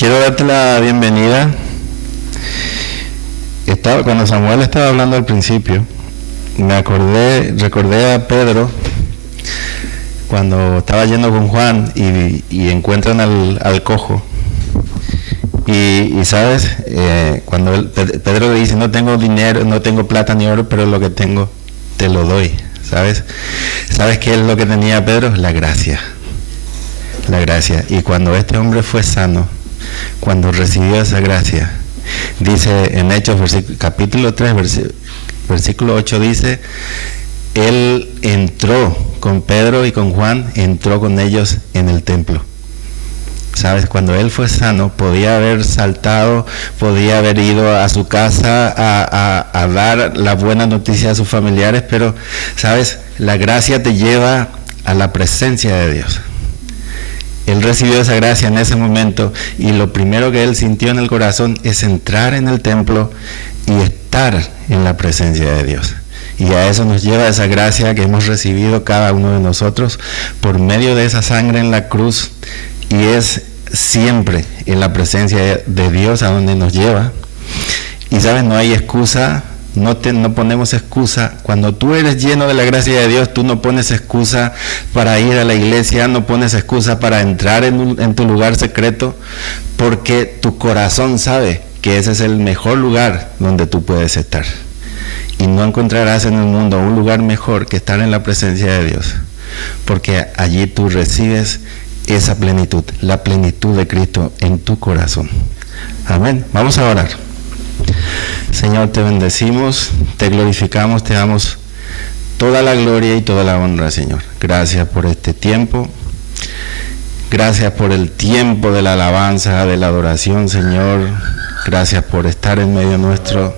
Quiero darte la bienvenida. Cuando Samuel estaba hablando al principio, recordé a Pedro cuando estaba yendo con Juan y encuentran al cojo. Y sabes, cuando Pedro le dice, no tengo dinero, no tengo plata ni oro, pero lo que tengo te lo doy. ¿Sabes qué es lo que tenía Pedro? La gracia. Y cuando este hombre fue sano, cuando recibió esa gracia, dice en Hechos capítulo 3, versículo 8, dice, él entró con Pedro y con Juan, entró con ellos en el templo. ¿Sabes? Cuando él fue sano, podía haber saltado, podía haber ido a su casa a dar la buena noticia a sus familiares, pero, ¿sabes? La gracia te lleva a la presencia de Dios. Él recibió esa gracia en ese momento y lo primero que él sintió en el corazón es entrar en el templo y estar en la presencia de Dios. Y a eso nos lleva esa gracia que hemos recibido cada uno de nosotros por medio de esa sangre en la cruz, y es siempre en la presencia de Dios a donde nos lleva. Y sabes, no hay excusa, no ponemos excusa. Cuando tú eres lleno de la gracia de Dios, tú no pones excusa para ir a la iglesia, no pones excusa para entrar en tu lugar secreto, porque tu corazón sabe que ese es el mejor lugar donde tú puedes estar. Y no encontrarás en el mundo un lugar mejor que estar en la presencia de Dios, porque allí tú recibes esa plenitud, la plenitud de Cristo en tu corazón. Amén. Vamos a orar. Señor, te bendecimos, te glorificamos, te damos toda la gloria y toda la honra, Señor. Gracias por este tiempo. Gracias por el tiempo de la alabanza, de la adoración, Señor. Gracias por estar en medio nuestro.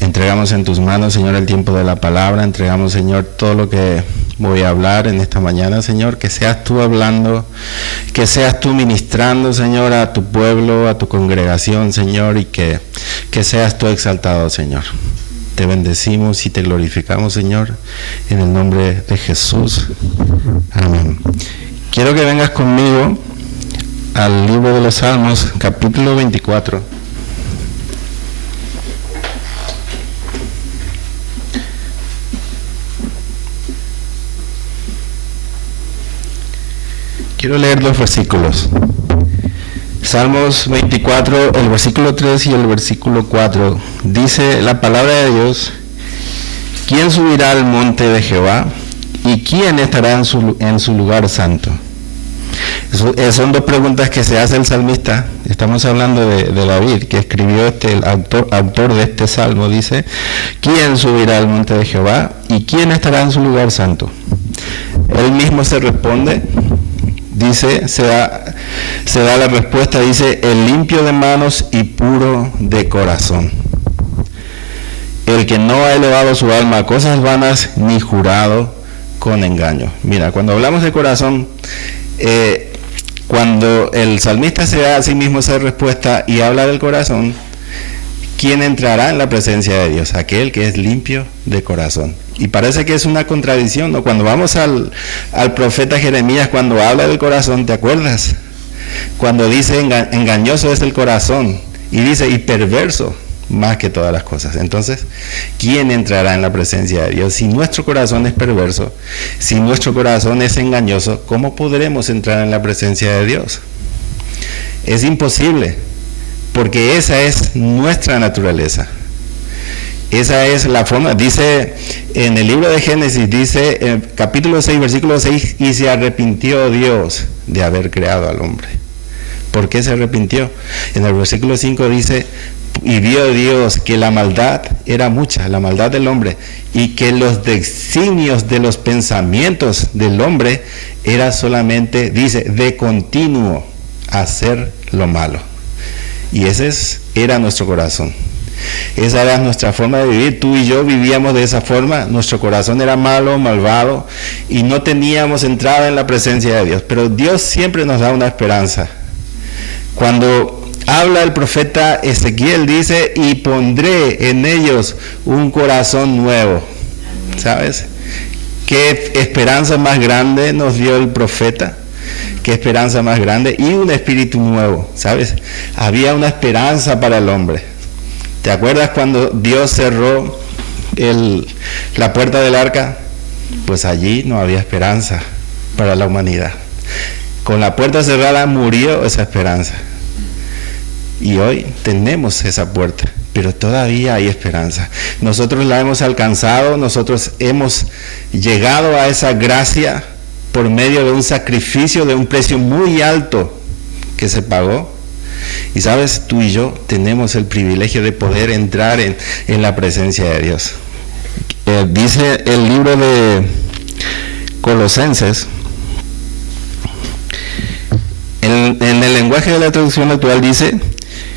Entregamos en tus manos, Señor, el tiempo de la palabra. Entregamos, Señor, todo lo que voy a hablar en esta mañana, Señor. Que seas tú hablando, que seas tú ministrando, Señor, a tu pueblo, a tu congregación, Señor, y que seas tú exaltado, Señor. Te bendecimos y te glorificamos, Señor, en el nombre de Jesús. Amén. Quiero que vengas conmigo al libro de los Salmos, capítulo 24. Quiero leer dos versículos. Salmos 24, el versículo 3 y el versículo 4. Dice la palabra de Dios: ¿quién subirá al monte de Jehová? ¿Y quién estará en su lugar santo? Son dos preguntas que se hace el salmista. Estamos hablando de David, que escribió el autor de este salmo. Dice: ¿quién subirá al monte de Jehová? ¿Y quién estará en su lugar santo? Él mismo se responde. Dice, se da la respuesta, dice: el limpio de manos y puro de corazón, el que no ha elevado su alma a cosas vanas, ni jurado con engaño. Mira, cuando hablamos de corazón, cuando el salmista se da a sí mismo esa respuesta y habla del corazón, ¿quién entrará en la presencia de Dios? Aquel que es limpio de corazón. Y parece que es una contradicción, ¿no? Cuando vamos al profeta Jeremías, cuando habla del corazón, ¿te acuerdas? Cuando dice engañoso es el corazón, y dice y perverso más que todas las cosas. Entonces, ¿quién entrará en la presencia de Dios? Si nuestro corazón es perverso, si nuestro corazón es engañoso, ¿cómo podremos entrar en la presencia de Dios? Es imposible, porque esa es nuestra naturaleza. Esa es la forma. Dice en el libro de Génesis, dice capítulo 6, versículo 6, y se arrepintió Dios de haber creado al hombre. ¿Por qué se arrepintió? En el versículo 5 dice: y vio Dios que la maldad era mucha, la maldad del hombre, y que los designios de los pensamientos del hombre era solamente, dice, de continuo hacer lo malo. Y ese era nuestro corazón. Esa era nuestra forma de vivir. Tú y yo vivíamos de esa forma. Nuestro corazón era malo, malvado, y no teníamos entrada en la presencia de Dios. Pero Dios siempre nos da una esperanza. Cuando habla el profeta Ezequiel, dice: y pondré en ellos un corazón nuevo. ¿Sabes? ¿Qué esperanza más grande nos dio el profeta? qué esperanza más grande, y un espíritu nuevo, ¿sabes? Había una esperanza para el hombre. ¿Te acuerdas cuando Dios cerró la puerta del arca? Pues allí no había esperanza para la humanidad. Con la puerta cerrada murió esa esperanza. Y hoy tenemos esa puerta, pero todavía hay esperanza. Nosotros la hemos alcanzado, nosotros hemos llegado a esa gracia por medio de un sacrificio de un precio muy alto que se pagó. Y sabes, tú y yo tenemos el privilegio de poder entrar en la presencia de Dios. Dice el libro de Colosenses, en el lenguaje de la traducción actual dice,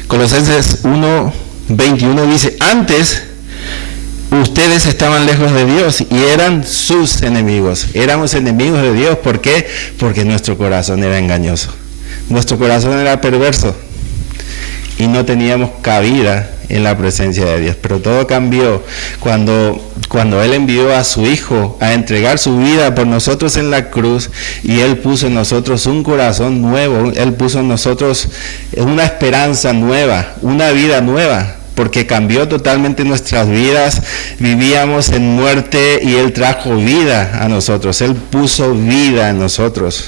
Colosenses 1:21 dice, antes ustedes estaban lejos de Dios y eran sus enemigos. Éramos enemigos de Dios. ¿Por qué? Porque nuestro corazón era engañoso. Nuestro corazón era perverso y no teníamos cabida en la presencia de Dios. Pero todo cambió cuando Él envió a su Hijo a entregar su vida por nosotros en la cruz, y Él puso en nosotros un corazón nuevo. Él puso en nosotros una esperanza nueva, una vida nueva, porque cambió totalmente nuestras vidas. Vivíamos en muerte y Él trajo vida a nosotros. Él puso vida en nosotros.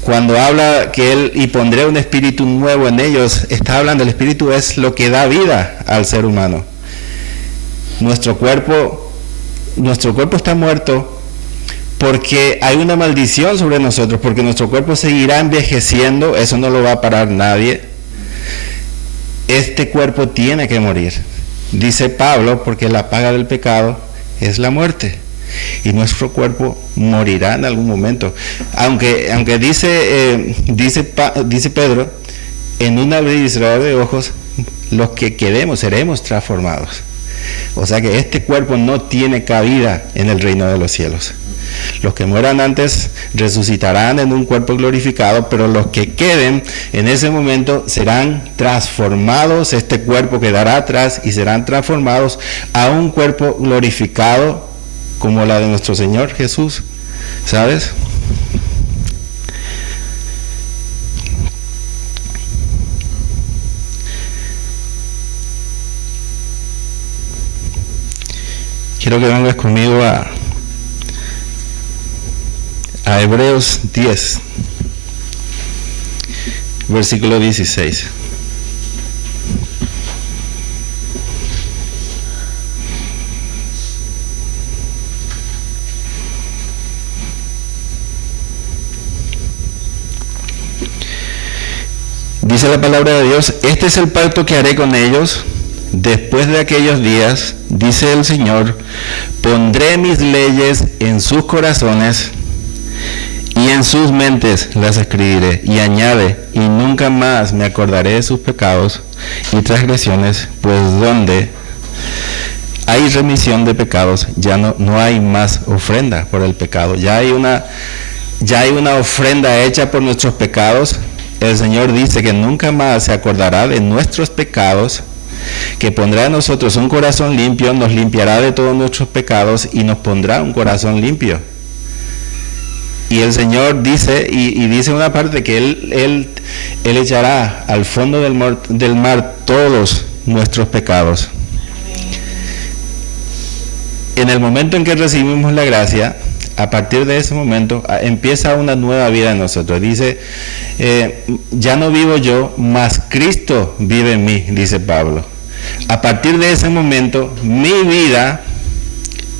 Cuando habla que Él, y pondré un espíritu nuevo en ellos, está hablando, el espíritu es lo que da vida al ser humano. Nuestro cuerpo está muerto porque hay una maldición sobre nosotros, porque nuestro cuerpo seguirá envejeciendo, eso no lo va a parar nadie. Este cuerpo tiene que morir, dice Pablo, porque la paga del pecado es la muerte. Y nuestro cuerpo morirá en algún momento. Aunque dice Pedro, en un abrir y cerrar de ojos, los que quedemos seremos transformados. O sea que este cuerpo no tiene cabida en el reino de los cielos. Los que mueran antes resucitarán en un cuerpo glorificado, pero los que queden en ese momento serán transformados. Este cuerpo quedará atrás y serán transformados a un cuerpo glorificado como la de nuestro Señor Jesús, ¿sabes? Quiero que vengas conmigo a Hebreos 10, versículo 16. Dice la palabra de Dios, este es el pacto que haré con ellos después de aquellos días, dice el Señor, pondré mis leyes en sus corazones y en sus mentes las escribiré. Y añade, y nunca más me acordaré de sus pecados y transgresiones, pues donde hay remisión de pecados, ya no hay más ofrenda por el pecado. Ya hay una ofrenda hecha por nuestros pecados. El Señor dice que nunca más se acordará de nuestros pecados, que pondrá en nosotros un corazón limpio, nos limpiará de todos nuestros pecados y nos pondrá un corazón limpio. Y el Señor dice, y dice una parte, que Él echará al fondo del mar todos nuestros pecados. En el momento en que recibimos la gracia, a partir de ese momento empieza una nueva vida en nosotros. Dice, ya no vivo yo, mas Cristo vive en mí, dice Pablo. A partir de ese momento, mi vida,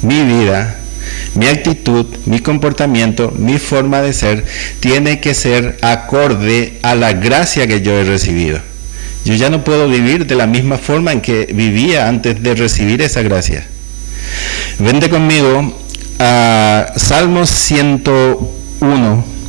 mi actitud, mi comportamiento, mi forma de ser, tiene que ser acorde a la gracia que yo he recibido. Yo ya no puedo vivir de la misma forma en que vivía antes de recibir esa gracia. Vente conmigo a Salmos 101.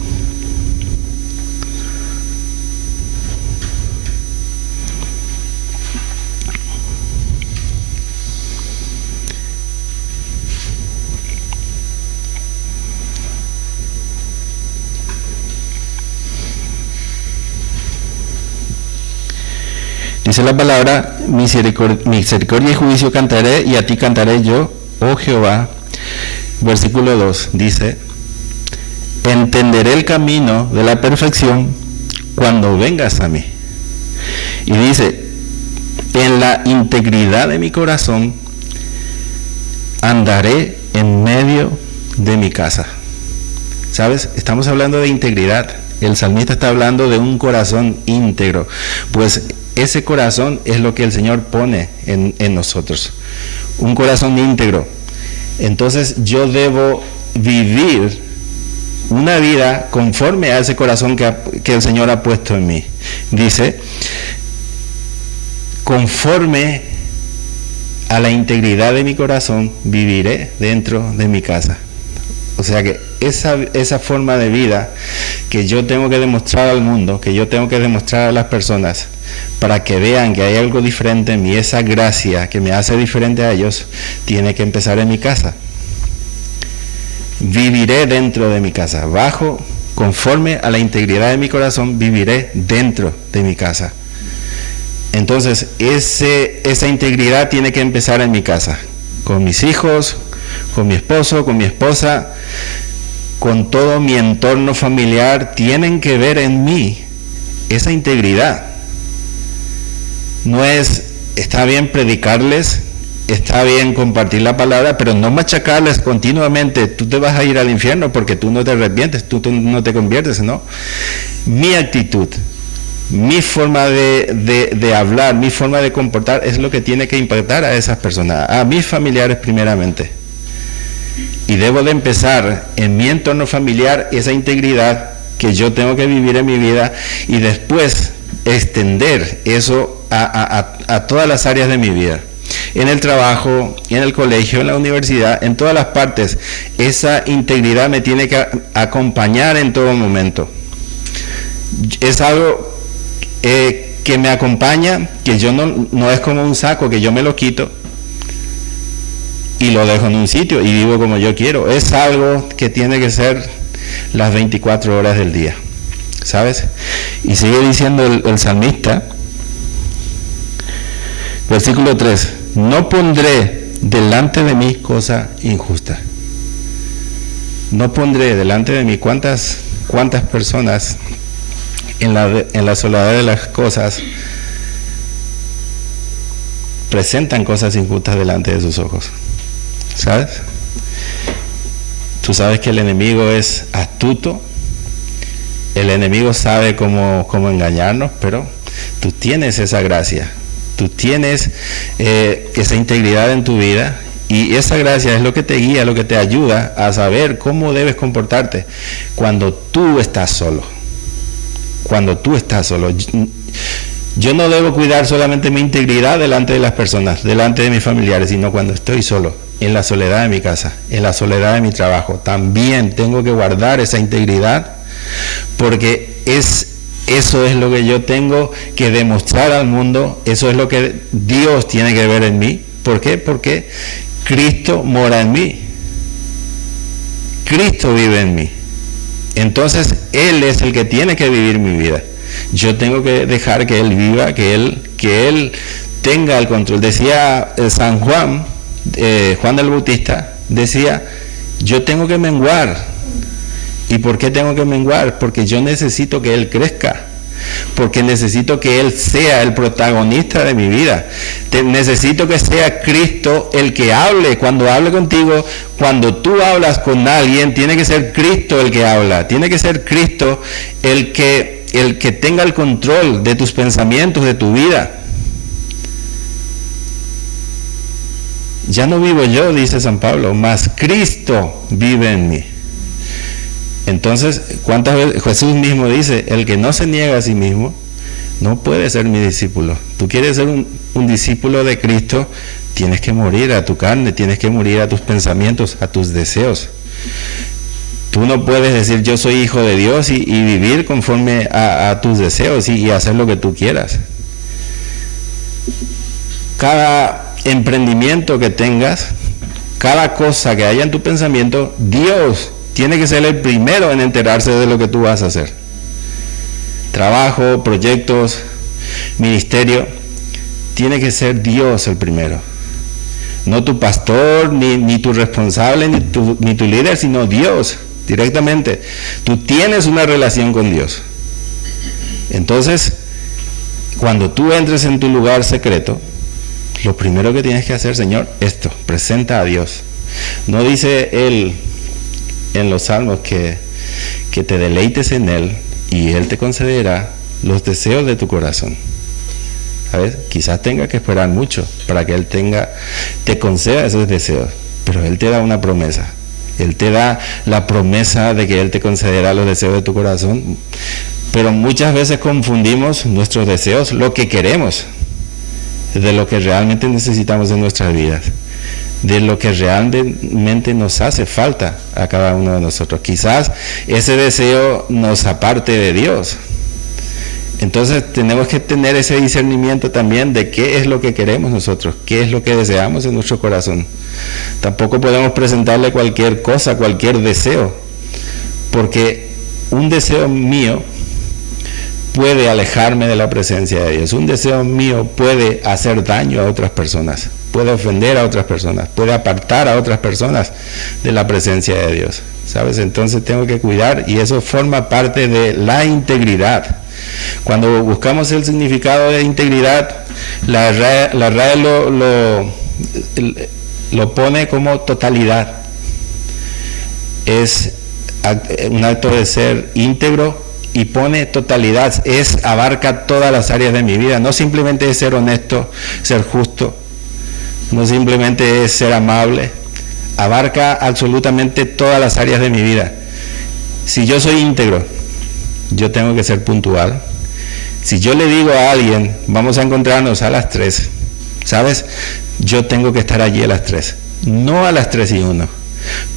Dice la palabra, misericordia y juicio cantaré, y a ti cantaré yo, oh Jehová. Versículo 2 dice, entenderé el camino de la perfección cuando vengas a mí. Y dice, en la integridad de mi corazón andaré en medio de mi casa. ¿Sabes? Estamos hablando de integridad. El salmista está hablando de un corazón íntegro. Pues ese corazón es lo que el Señor pone en nosotros. Un corazón íntegro. Entonces yo debo vivir una vida conforme a ese corazón que el Señor ha puesto en mí. Dice, conforme a la integridad de mi corazón, viviré dentro de mi casa. O sea que esa forma de vida que yo tengo que demostrar al mundo, que yo tengo que demostrar a las personas, para que vean que hay algo diferente en mí, esa gracia que me hace diferente a ellos, tiene que empezar en mi casa. Viviré dentro de mi casa, conforme a la integridad de mi corazón, viviré dentro de mi casa. Entonces, esa integridad tiene que empezar en mi casa, con mis hijos, con mi esposo, con mi esposa, con todo mi entorno familiar, tienen que ver en mí esa integridad. No está bien predicarles, está bien compartir la palabra, pero no machacarles continuamente, tú te vas a ir al infierno porque tú no te arrepientes, tú no te conviertes, ¿no? Mi actitud, mi forma de hablar, mi forma de comportar es lo que tiene que impactar a esas personas, a mis familiares primeramente. Y debo de empezar en mi entorno familiar esa integridad que yo tengo que vivir en mi vida y después extender eso a todas las áreas de mi vida. En el trabajo, en el colegio, en la universidad, en todas las partes, esa integridad me tiene que acompañar en todo momento. Es algo que me acompaña, que yo no es como un saco que yo me lo quito y lo dejo en un sitio y vivo como yo quiero. Es algo que tiene que ser las 24 horas del día, ¿sabes? Y sigue diciendo el salmista, versículo 3, no pondré delante de mí cosa injusta. No pondré delante de mí cuántas personas en la soledad de las cosas presentan cosas injustas delante de sus ojos. ¿Sabes? Tú sabes que el enemigo es astuto, el enemigo sabe cómo engañarnos, pero tú tienes esa gracia, tú tienes esa integridad en tu vida y esa gracia es lo que te guía, lo que te ayuda a saber cómo debes comportarte cuando tú estás solo. Cuando tú estás solo. Yo no debo cuidar solamente mi integridad delante de las personas, delante de mis familiares, sino cuando estoy solo, en la soledad de mi casa, en la soledad de mi trabajo. También tengo que guardar esa integridad porque eso es lo que yo tengo que demostrar al mundo, eso es lo que Dios tiene que ver en mí. ¿Por qué? Porque Cristo mora en mí. Cristo vive en mí. Entonces, Él es el que tiene que vivir mi vida. Yo tengo que dejar que Él viva, que Él tenga el control. Decía San Juan, Juan el Bautista, decía, yo tengo que menguar. ¿Y por qué tengo que menguar? Porque yo necesito que Él crezca. Porque necesito que Él sea el protagonista de mi vida. Necesito que sea Cristo el que hable. Cuando hable contigo, cuando tú hablas con alguien, tiene que ser Cristo el que habla. Tiene que ser Cristo el que tenga el control de tus pensamientos, de tu vida. Ya no vivo yo, dice San Pablo, mas Cristo vive en mí. Entonces, ¿cuántas veces Jesús mismo dice, el que no se niega a sí mismo, no puede ser mi discípulo? Tú quieres ser un discípulo de Cristo, tienes que morir a tu carne, tienes que morir a tus pensamientos, a tus deseos. Tú no puedes decir, yo soy hijo de Dios y vivir conforme a tus deseos y hacer lo que tú quieras. Cada emprendimiento que tengas, cada cosa que haya en tu pensamiento, Dios tiene que ser el primero en enterarse de lo que tú vas a hacer. Trabajo, proyectos, ministerio, tiene que ser Dios el primero. No tu pastor, ni tu responsable, ni tu líder, sino Dios. directamente. Tú tienes una relación con Dios. Entonces, cuando tú entres en tu lugar secreto, lo primero que tienes que hacer, Señor, esto, presenta a Dios. No dice Él en los Salmos que te deleites en Él y Él te concederá los deseos de tu corazón. ¿Sabes? Quizás tenga que esperar mucho para que Él te conceda esos deseos, pero Él te da una promesa. Él te da la promesa de que Él te concederá los deseos de tu corazón, pero muchas veces confundimos nuestros deseos, lo que queremos, de lo que realmente necesitamos en nuestras vidas, de lo que realmente nos hace falta a cada uno de nosotros. Quizás ese deseo nos aparte de Dios. Entonces tenemos que tener ese discernimiento también de qué es lo que queremos nosotros, qué es lo que deseamos en nuestro corazón. Tampoco podemos presentarle cualquier cosa, cualquier deseo, porque un deseo mío puede alejarme de la presencia de Dios. Un deseo mío puede hacer daño a otras personas, puede ofender a otras personas, puede apartar a otras personas de la presencia de Dios, ¿sabes? Entonces tengo que cuidar, y eso forma parte de la integridad. Cuando buscamos el significado de integridad, la RAE lo pone como totalidad. Es un acto de ser íntegro y pone totalidad, abarca todas las áreas de mi vida. No simplemente es ser honesto, ser justo, no simplemente es ser amable, abarca absolutamente todas las áreas de mi vida. Si yo soy íntegro, yo tengo que ser puntual. Si yo le digo a alguien, vamos a encontrarnos a las 3, ¿sabes? Yo tengo que estar allí a las 3, no a las 3:01.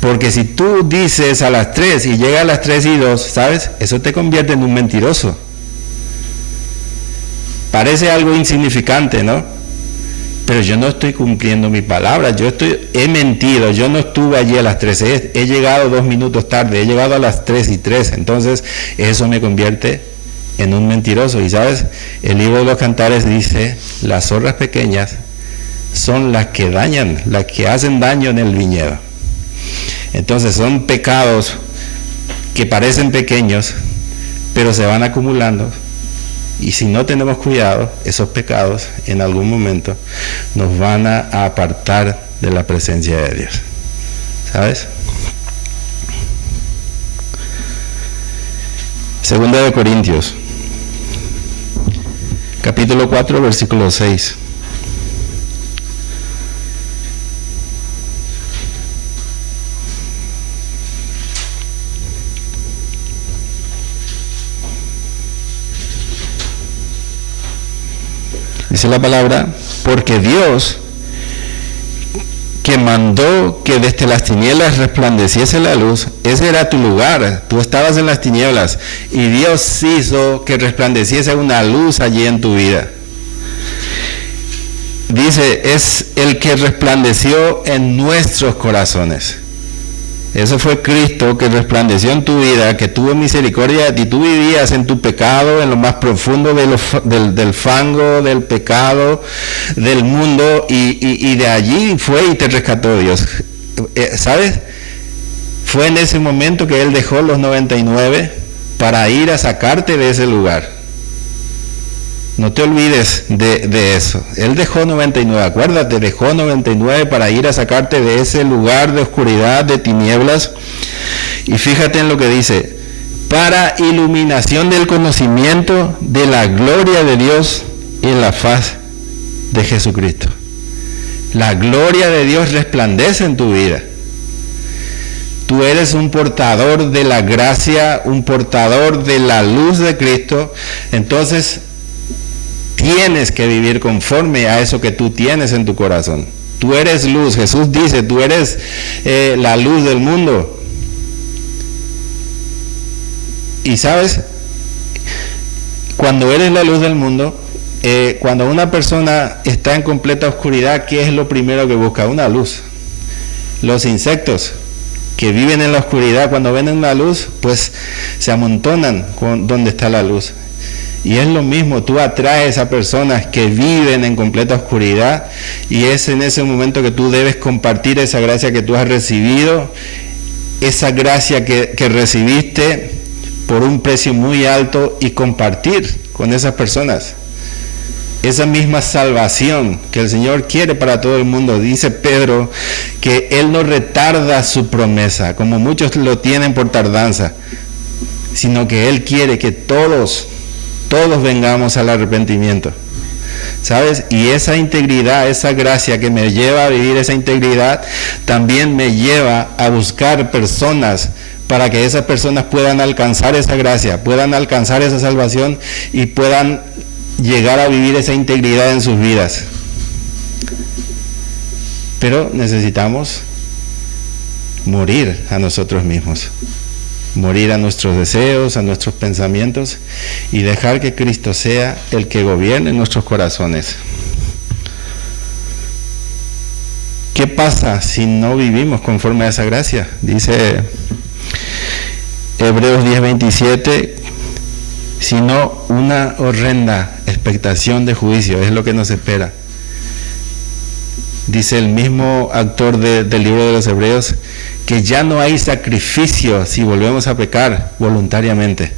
Porque si tú dices a las 3 y llega a las 3:02, ¿sabes? Eso te convierte en un mentiroso. Parece algo insignificante, ¿no? Pero yo no estoy cumpliendo mi palabra, he mentido, yo no estuve allí a las 3, he llegado 2 minutos tarde, he llegado a las 3:03, entonces eso me convierte en un mentiroso. Y sabes, el libro de los Cantares dice, las zorras pequeñas son las que dañan, las que hacen daño en el viñedo. Entonces son pecados que parecen pequeños, pero se van acumulando, y si no tenemos cuidado, esos pecados en algún momento nos van a apartar de la presencia de Dios, ¿sabes? Segunda de Corintios, capítulo 4, versículo 6. Dice la palabra, porque Dios, que mandó que desde las tinieblas resplandeciese la luz, ese era tu lugar, tú estabas en las tinieblas, y Dios hizo que resplandeciese una luz allí en tu vida. Dice, es el que resplandeció en nuestros corazones. Eso fue Cristo que resplandeció en tu vida, que tuvo misericordia de ti. Tú vivías en tu pecado, en lo más profundo del fango, del pecado, del mundo, y de allí fue y te rescató Dios. ¿Sabes? Fue en ese momento que Él dejó los 99 para ir a sacarte de ese lugar. No te olvides de eso. Él dejó 99, acuérdate, dejó 99 para ir a sacarte de ese lugar de oscuridad, de tinieblas. Y fíjate en lo que dice, para iluminación del conocimiento de la gloria de Dios en la faz de Jesucristo. La gloria de Dios resplandece en tu vida. Tú eres un portador de la gracia, un portador de la luz de Cristo. Entonces, tienes que vivir conforme a eso que tú tienes en tu corazón. Tú eres luz. Jesús dice, tú eres la luz del mundo. Y sabes, cuando eres la luz del mundo, cuando una persona está en completa oscuridad, ¿qué es lo primero que busca? Una luz. Los insectos que viven en la oscuridad, cuando ven una luz, pues se amontonan donde está la luz. Y es lo mismo, tú atraes a personas que viven en completa oscuridad, y es en ese momento que tú debes compartir esa gracia que tú has recibido esa gracia que recibiste por un precio muy alto y compartir con esas personas esa misma salvación que el Señor quiere para todo el mundo. Dice Pedro que Él no retarda su promesa, como muchos lo tienen por tardanza, sino que Él quiere que todos vengamos al arrepentimiento. ¿Sabes? Y esa integridad, esa gracia que me lleva a vivir esa integridad, también me lleva a buscar personas para que esas personas puedan alcanzar esa gracia, puedan alcanzar esa salvación y puedan llegar a vivir esa integridad en sus vidas. Pero necesitamos morir a nosotros mismos, morir a nuestros deseos, a nuestros pensamientos y dejar que Cristo sea el que gobierne nuestros corazones. ¿Qué pasa si no vivimos conforme a esa gracia? Dice Hebreos 10:27, sino una horrenda expectación de juicio es lo que nos espera. Dice el mismo autor del libro de los Hebreos que ya no hay sacrificio si volvemos a pecar voluntariamente,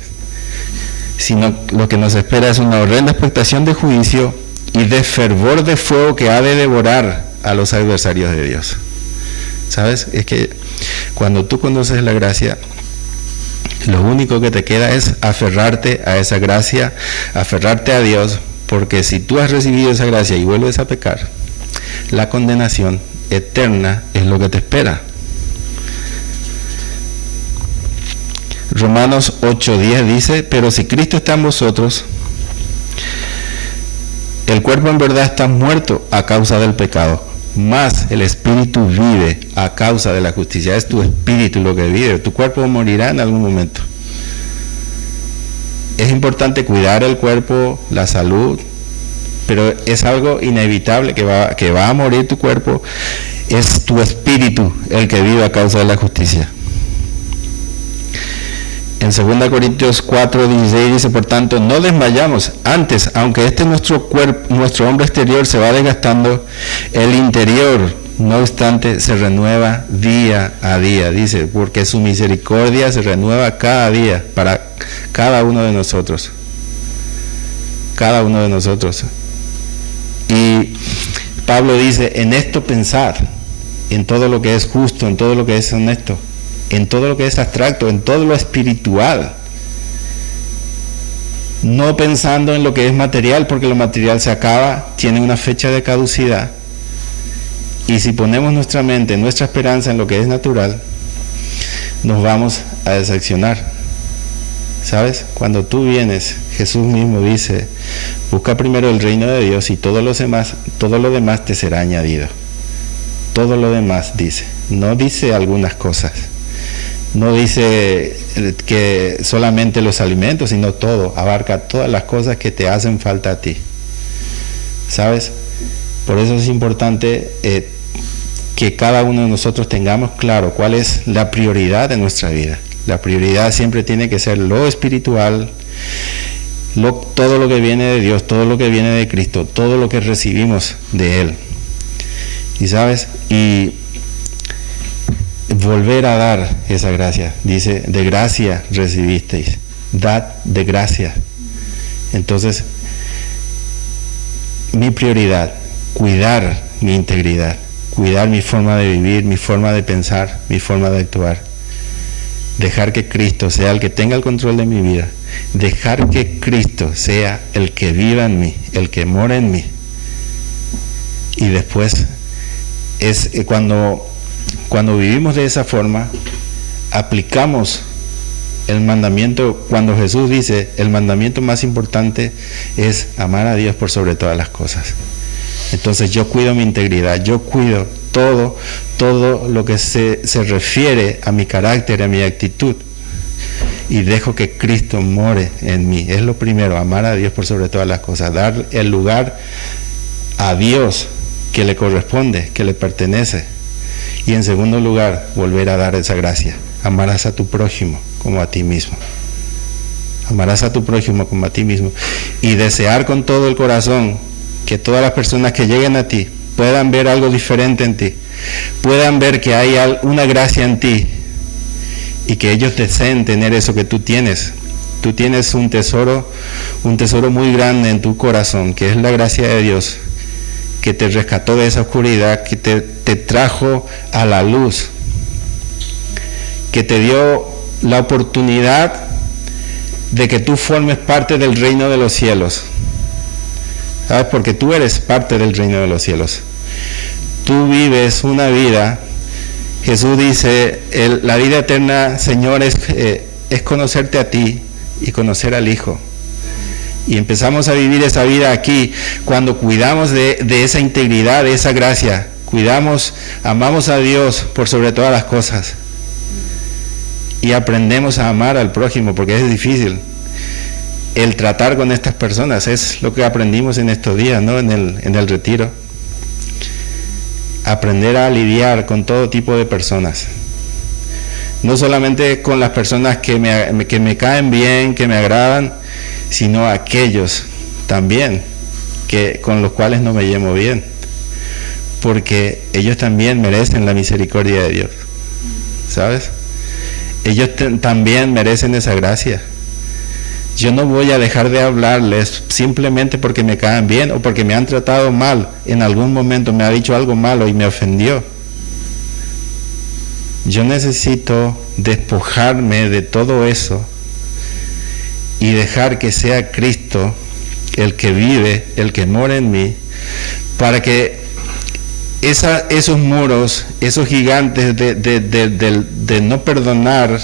sino lo que nos espera es una horrenda expectación de juicio y de fervor de fuego que ha de devorar a los adversarios de Dios. ¿Sabes? Es que cuando tú conoces la gracia, lo único que te queda es aferrarte a esa gracia, aferrarte a Dios, porque si tú has recibido esa gracia y vuelves a pecar, la condenación eterna es lo que te espera. Romanos 8:10 dice, pero si Cristo está en vosotros, el cuerpo en verdad está muerto a causa del pecado, mas el espíritu vive a causa de la justicia. Es tu espíritu lo que vive, tu cuerpo morirá en algún momento. Es importante cuidar el cuerpo, la salud, pero es algo inevitable que va a morir tu cuerpo. Es tu espíritu el que vive a causa de la justicia. En 2 Corintios 4:16 dice, por tanto, no desmayamos. Antes, aunque nuestro hombre exterior se va desgastando, el interior, no obstante, se renueva día a día. Dice, porque su misericordia se renueva cada día para cada uno de nosotros. Cada uno de nosotros. Y Pablo dice, en esto pensad, en todo lo que es justo, en todo lo que es honesto, en todo lo que es abstracto, en todo lo espiritual, no pensando en lo que es material, porque lo material se acaba, tiene una fecha de caducidad, y si ponemos nuestra mente, nuestra esperanza en lo que es natural, nos vamos a decepcionar. ¿Sabes? Cuando tú vienes, Jesús mismo dice, busca primero el reino de Dios y todo lo demás te será añadido. Todo lo demás dice, no dice algunas cosas. No dice que solamente los alimentos, sino todo, abarca todas las cosas que te hacen falta a ti. ¿Sabes? Por eso es importante que cada uno de nosotros tengamos claro cuál es la prioridad de nuestra vida. La prioridad siempre tiene que ser lo espiritual, todo lo que viene de Dios, todo lo que viene de Cristo, todo lo que recibimos de Él. Y ¿sabes? Y volver a dar esa gracia. Dice, de gracia recibisteis, dad de gracia. Entonces, mi prioridad, cuidar mi integridad, cuidar mi forma de vivir, mi forma de pensar, mi forma de actuar. Dejar que Cristo sea el que tenga el control de mi vida. Dejar que Cristo sea el que viva en mí, el que mora en mí. Y después es cuando vivimos de esa forma, aplicamos el mandamiento. Cuando Jesús dice, el mandamiento más importante es amar a Dios por sobre todas las cosas. Entonces yo cuido mi integridad, yo cuido todo lo que se refiere a mi carácter, a mi actitud, y dejo que Cristo more en mí. Es lo primero, amar a Dios por sobre todas las cosas, dar el lugar a Dios que le corresponde, que le pertenece. Y en segundo lugar, volver a dar esa gracia. Amarás a tu prójimo como a ti mismo. Amarás a tu prójimo como a ti mismo. Y desear con todo el corazón que todas las personas que lleguen a ti puedan ver algo diferente en ti. Puedan ver que hay una gracia en ti y que ellos deseen tener eso que tú tienes. Tú tienes un tesoro muy grande en tu corazón, que es la gracia de Dios, que te rescató de esa oscuridad, que te trajo a la luz, que te dio la oportunidad de que tú formes parte del reino de los cielos. ¿Sabes? Porque tú eres parte del reino de los cielos. Tú vives una vida, Jesús dice, la vida eterna, Señor, es conocerte a ti y conocer al Hijo. Y empezamos a vivir esa vida aquí cuando cuidamos de esa integridad, de esa gracia. Amamos a Dios por sobre todas las cosas. Y aprendemos a amar al prójimo, porque es difícil. El tratar con estas personas es lo que aprendimos en estos días, ¿no? En el retiro. Aprender a lidiar con todo tipo de personas. No solamente con las personas que me caen bien, que me agradan, sino aquellos también con los cuales no me llevo bien. Porque ellos también merecen la misericordia de Dios. ¿Sabes? Ellos también merecen esa gracia. Yo no voy a dejar de hablarles simplemente porque me caen bien o porque me han tratado mal. En algún momento me ha dicho algo malo y me ofendió. Yo necesito despojarme de todo eso y dejar que sea Cristo el que vive, el que mora en mí, para que esos muros, esos gigantes de no perdonar,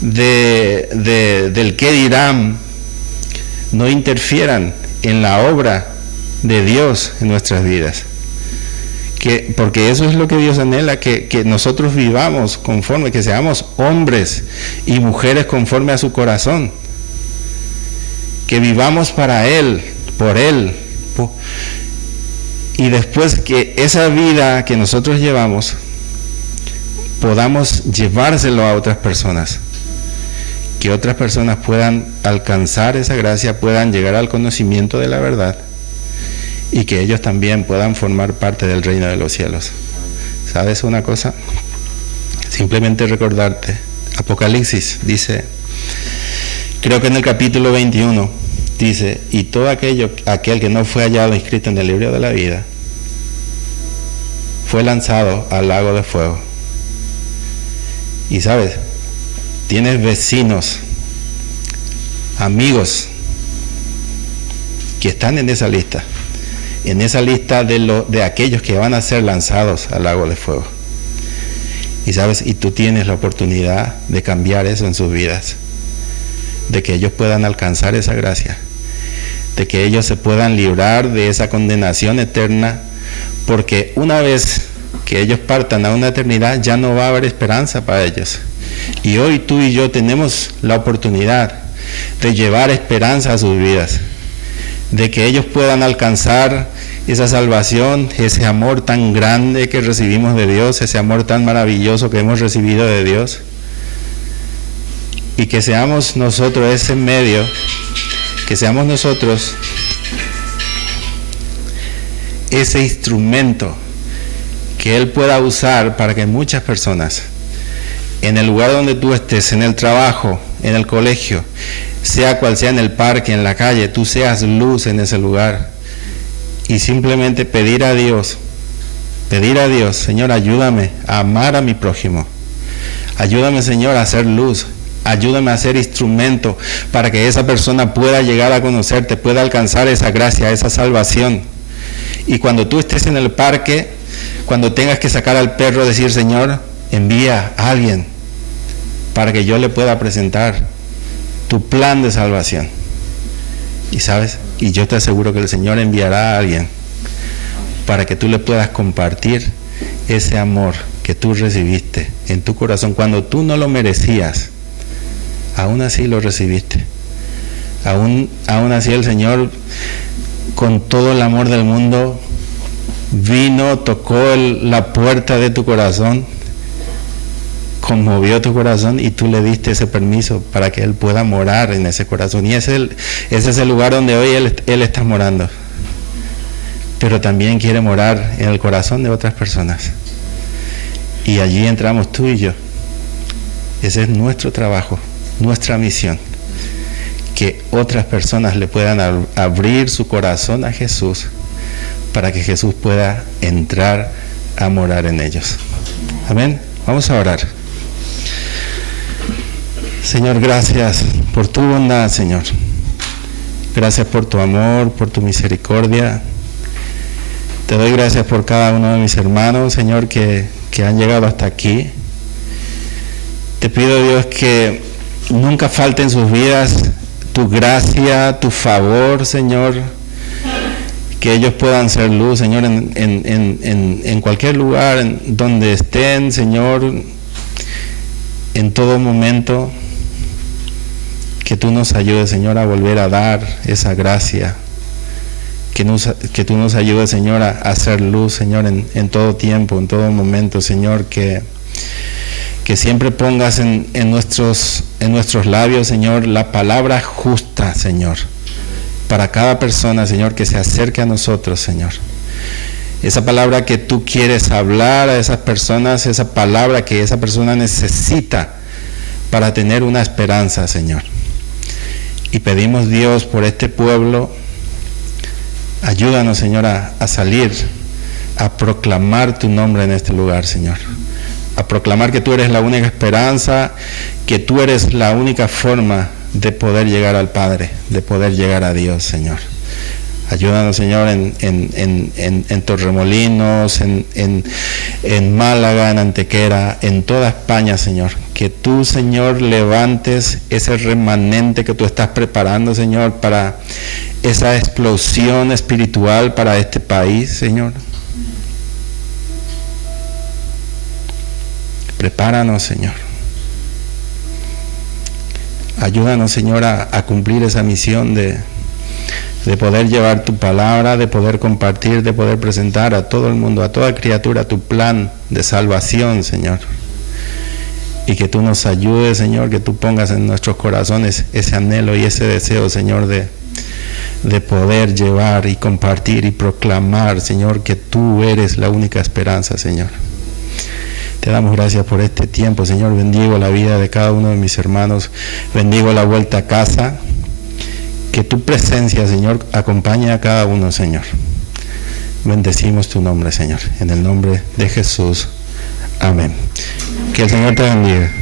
del qué dirán, no interfieran en la obra de Dios en nuestras vidas. Porque eso es lo que Dios anhela, que nosotros vivamos conforme, que seamos hombres y mujeres conforme a su corazón, que vivamos para Él, por Él, y después que esa vida que nosotros llevamos podamos llevárselo a otras personas, que otras personas puedan alcanzar esa gracia, puedan llegar al conocimiento de la verdad y que ellos también puedan formar parte del reino de los cielos. ¿Sabes una cosa? Simplemente recordarte, Apocalipsis dice, creo que en el capítulo 21 dice, y todo aquel que no fue hallado inscrito en el libro de la vida fue lanzado al lago de fuego. Y sabes, tienes vecinos, amigos que están en esa lista de aquellos que van a ser lanzados al lago de fuego. Y sabes, y tú tienes la oportunidad de cambiar eso en sus vidas, de que ellos puedan alcanzar esa gracia, de que ellos se puedan librar de esa condenación eterna, porque una vez que ellos partan a una eternidad ya no va a haber esperanza para ellos. Y hoy tú y yo tenemos la oportunidad de llevar esperanza a sus vidas, de que ellos puedan alcanzar esa salvación, ese amor tan grande que recibimos de Dios, ese amor tan maravilloso que hemos recibido de Dios, y que seamos nosotros ese medio, que seamos nosotros ese instrumento que Él pueda usar para que muchas personas, en el lugar donde tú estés, en el trabajo, en el colegio, sea cual sea, en el parque, en la calle, tú seas luz en ese lugar. Y simplemente pedir a Dios, Señor, ayúdame a amar a mi prójimo. Ayúdame, Señor, a hacer luz. Ayúdame a ser instrumento para que esa persona pueda llegar a conocerte, pueda alcanzar esa gracia, esa salvación. Y cuando tú estés en el parque, cuando tengas que sacar al perro, decir, Señor, envía a alguien para que yo le pueda presentar tu plan de salvación. Y sabes, y yo te aseguro que el Señor enviará a alguien para que tú le puedas compartir ese amor que tú recibiste en tu corazón cuando tú no lo merecías. Aún así lo recibiste. Aún así el Señor, con todo el amor del mundo, vino, tocó la puerta de tu corazón, conmovió tu corazón y tú le diste ese permiso para que Él pueda morar en ese corazón. Y ese es el lugar donde hoy Él está morando. Pero también quiere morar en el corazón de otras personas. Y allí entramos tú y yo. Ese es nuestro trabajo, nuestra misión. Que otras personas le puedan abrir su corazón a Jesús para que Jesús pueda entrar a morar en ellos. Amén. Vamos a orar. Señor, gracias por tu bondad, Señor. Gracias por tu amor, por tu misericordia. Te doy gracias por cada uno de mis hermanos, Señor, que han llegado hasta aquí. Te pido, Dios, que nunca falte en sus vidas tu gracia, tu favor, Señor. Que ellos puedan ser luz, Señor, en cualquier lugar en donde estén, Señor, en todo momento. Que tú nos ayudes, Señor, a volver a dar esa gracia. Que tú nos ayudes, Señor, a hacer luz, Señor, en todo tiempo, en todo momento, Señor. Que siempre pongas en nuestros labios, Señor, la palabra justa, Señor. Para cada persona, Señor, que se acerque a nosotros, Señor. Esa palabra que tú quieres hablar a esas personas, esa palabra que esa persona necesita para tener una esperanza, Señor. Y pedimos, Dios, por este pueblo, ayúdanos, Señor, a salir, a proclamar tu nombre en este lugar, Señor. A proclamar que tú eres la única esperanza, que tú eres la única forma de poder llegar al Padre, de poder llegar a Dios, Señor. Ayúdanos, Señor, en Torremolinos, en Málaga, en Antequera, en toda España, Señor. Que tú, Señor, levantes ese remanente que tú estás preparando, Señor, para esa explosión espiritual para este país, Señor. Prepáranos, Señor. Ayúdanos, Señor, a cumplir esa misión de poder llevar tu palabra, de poder compartir, de poder presentar a todo el mundo, a toda criatura, tu plan de salvación, Señor. Y que tú nos ayudes, Señor, que tú pongas en nuestros corazones ese anhelo y ese deseo, Señor, de poder llevar y compartir y proclamar, Señor, que tú eres la única esperanza, Señor. Te damos gracias por este tiempo, Señor. Bendigo la vida de cada uno de mis hermanos. Bendigo la vuelta a casa. Que tu presencia, Señor, acompañe a cada uno, Señor. Bendecimos tu nombre, Señor. En el nombre de Jesús. Amén. Que el Señor te bendiga.